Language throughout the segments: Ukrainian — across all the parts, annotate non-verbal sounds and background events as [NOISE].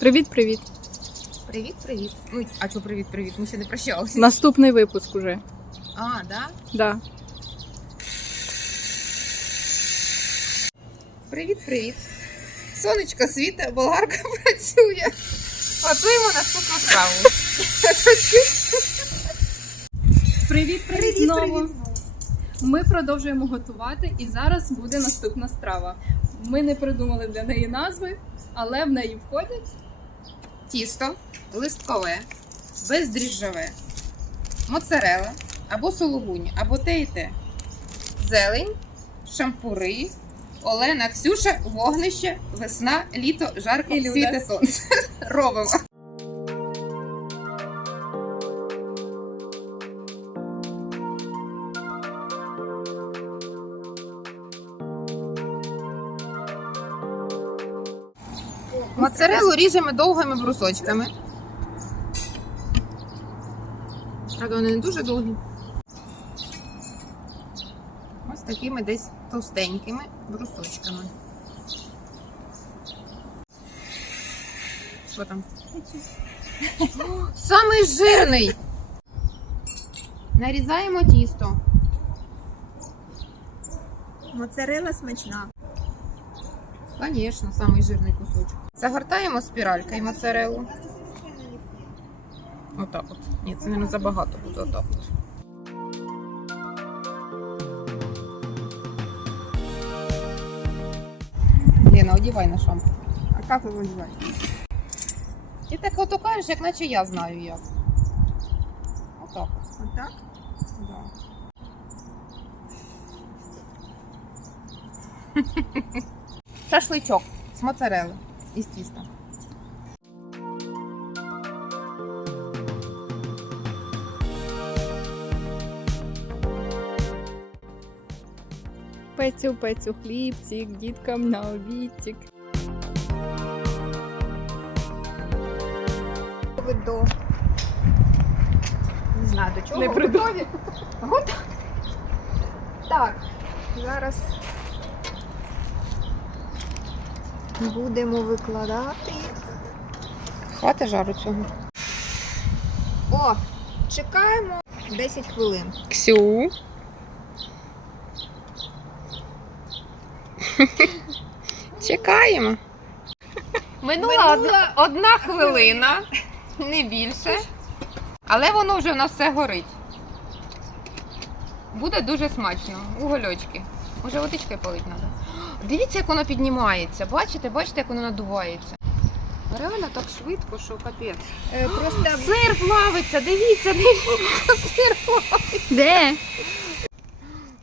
Привіт, привіт. Привіт, привіт. Ну, а що привіт, привіт? Ми ще не прощалися. Наступний випуск уже. А, да? Да. Привіт, привіт. Сонечко світе, болгарка [LAUGHS] працює. Готуємо наступну страву. Привіт, привіт, знову. Ми продовжуємо готувати, і зараз буде наступна страва. Ми не придумали для неї назви, але в неї входять Тісто листкове, бездріжджове, моцарела або сологунь, або те і те. Зелень, шампури, Олена, Ксюша, вогнище, весна, літо, жарко, світе сонце. [LAUGHS] Робимо. Моцарелу ріжемо довгими брусочками. Правда, вони не дуже довгі. Ось такими десь товстенькими брусочками. Що там? Самий жирний. Нарізаємо тісто. Моцарела смачна. Звісно, самий жирний кусочок. Загортаємо спіралькою моцарелу. Отак от. Ні, це не забагато буде отак от. Лена, одівай на шампу. А як його звати? Ти так ото кажеш, як наче я знаю як. Отак от. Отак? Да. [LAUGHS] Шашличок з моцарели із тіста. пецю, пецю, хлібчик, діткам на обідчик. Ви до. Не знаю до чого. Не придумав. Готові? Так, зараз будемо викладати. Хвати жару цього. О, чекаємо 10 хвилин. Ксю. [LAUGHS] Чекаємо. Минула, Минула одна хвилина, не більше. Але воно вже у нас все горить. Буде дуже смачно. Угольочки. Може водичкою полить треба. Дивіться, як воно піднімається. Бачите, бачите, як воно надувається. Реально так швидко, що капець. Е, просто [GASPS] Сир плавиться, дивіться, дивіться, [LAUGHS] сир плавиться. Де?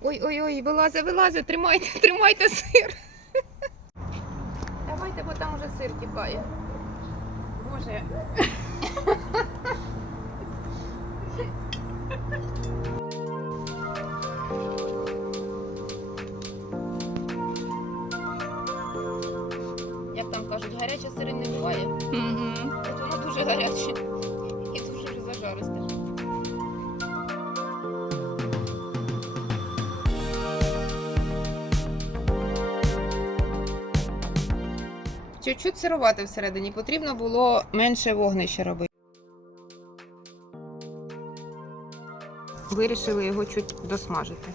Ой, ой, ой, вилазить, вилазить, тримайте, тримайте сир. Давайте, бо там уже сир тікає. Боже. [LAUGHS] Там гаряче сири не буває. Угу. От воно дуже гаряче і дуже зажаристе. Чуть-чуть сирувати всередині, потрібно було менше вогнища робити. Вирішили його чуть досмажити.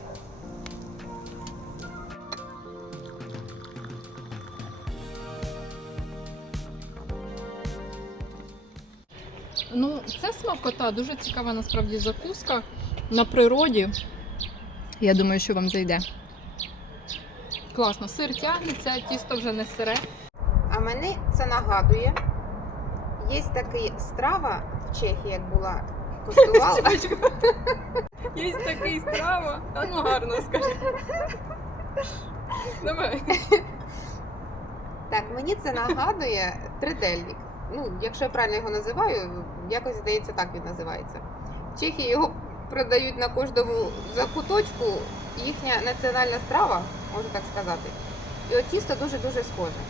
Ну, це смакота, дуже цікава насправді закуска на природі. Я думаю, що вам зайде. Класно, сир тягнеться, тісто вже не сире. А мене це нагадує. Є така страва в Чехії, як була [LAUGHS] куштувала. Є такий страва. А ну гарно скажи. Давай. Так, мені це нагадує тридельник. Ну, якщо я правильно його називаю, якось здається, так він називається. В Чехії його продають на кожному закуточку. Їхня національна страва, можу так сказати. І от тісто дуже-дуже схоже.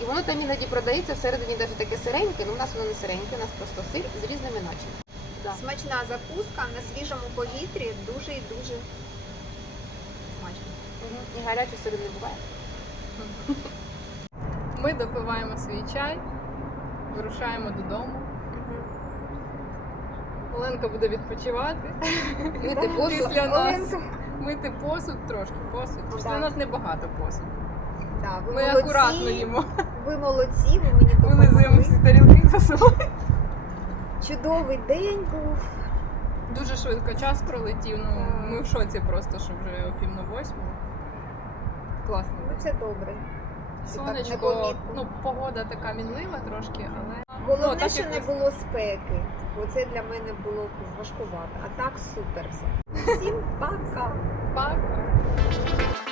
І воно там іноді продається всередині навіть таке сиреньке, ну у нас воно не сиреньке, у нас просто сир з різними начинками. Да. смачна закуска на свіжому повітрі дуже і дуже смачно. Мгм. І гарячий сир не буває. Ми допиваємо свій чай. Вирушаємо додому. Оленка буде відпочивати. [LAUGHS] Мити посуд. Після нас. Мити посуд трошки, посуд. Після нас небагато посуду. Да, ви Ми молодці, акуратно їмо. Ви молодці, ви мені допомогли. всі тарілки за собою. Чудовий день був. Дуже швидко час пролетів. Ну, ми в шоці просто, що вже о пів на восьму. Класно. Ну це добре. Сонечко, ну погода така мінлива трошки, але Головне, ну, так що як не було спеки, бо це для мене було важкувато. А так супер все. Всім пока! Пока.